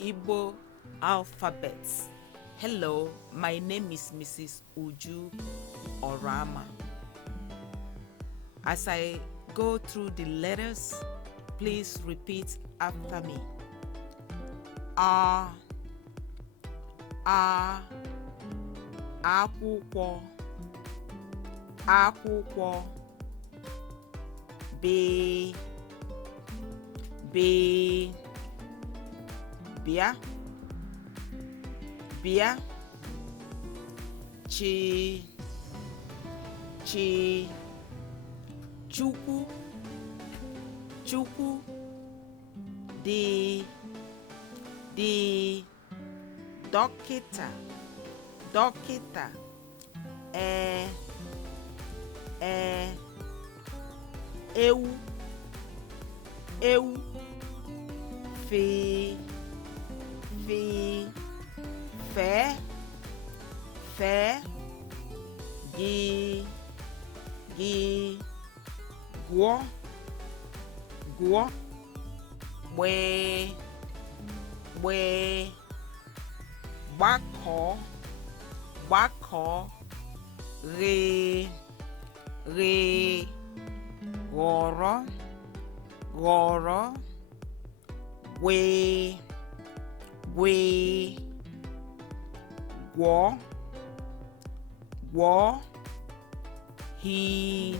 Igbo Alphabets. Hello, my name is Mrs. Uju Orama. As I go through the letters, please repeat after me. A, A, akwụkwọ, akwụkwọ. B, B, bịa, bịa. Chi, chi, chukwu, chukwu. D, D, dọkịta, dọkịta. E, e, ewu, ewu. Fe, fe, fe, fe. Gi, gi, gwọ, gwọ. Gbe, gbe, gbakọ, gbakọ. Ghe, ghe, ghọrọ, ghọrọ. Gwe, gwe, gwọ, gwọ. Hi,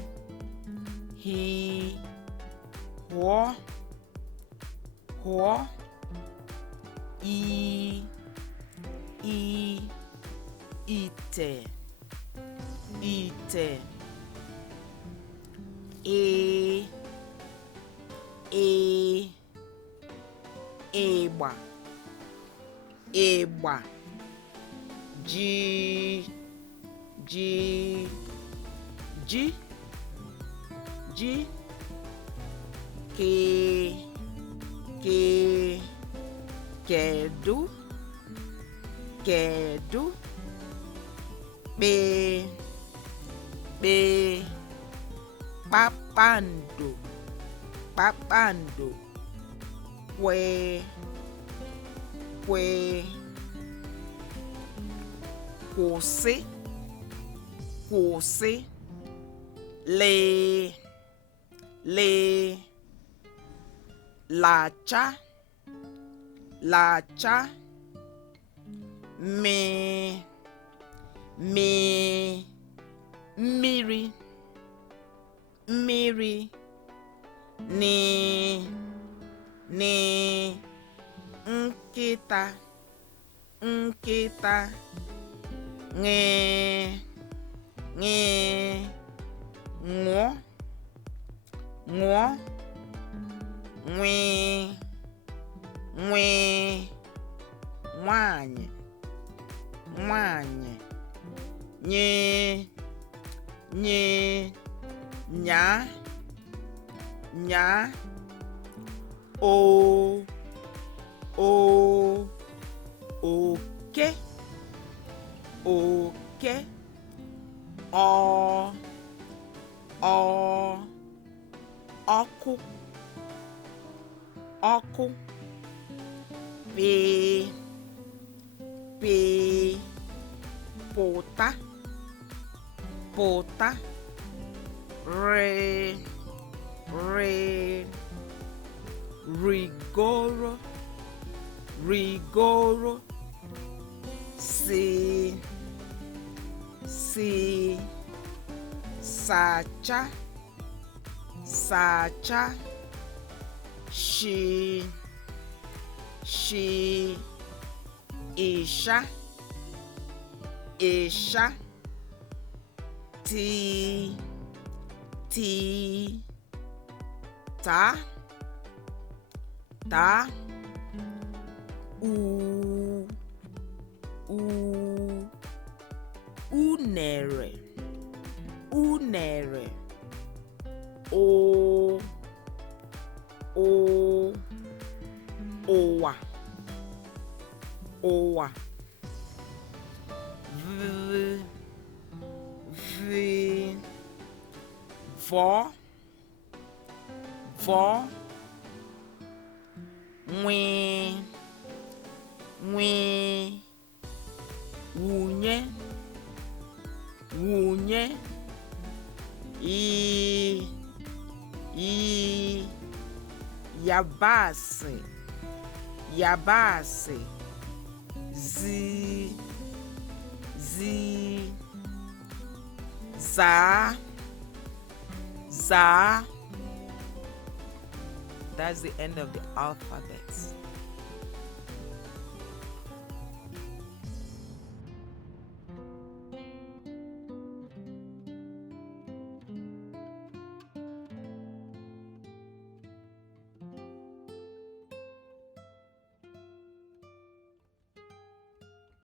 hi, hụọ, hụọ. I, i, ite, ite. E, e, ịgba, ịgba. Ji, ji, ji, ji. Ke, ke, kedu, kedu. Kpe, kpe, kpakpando, kpakpando. Kwe, kwe. Kwụsị, kwụsị. Lee, lee. Lacha, lacha. Me, me, mmiri, mmiri. Ni, ni, nkịta, nkịta. Nye, nye, ṅụọ, ṅụọ. Nwe, nwe, nwanyị, nwanyị. Nye, nye, nya, nya. O, o, oke, oke. Ọ, ọ, ọkụ, ọkụ. Pe, pe, pụta, pụta. Re, re, rigoro, rigoro. Si, si, sacha, sacha. Shi, shi, isha, isha. Ti, ti, ta, ta. U, u, unere, unere. O, o, ụwa, ụwa. V, v, vọ, vọ. Nwe, nwe, wunye, wunye, yabasị, yabasị, zi, zaa, zaa. That's the end of the alphabet.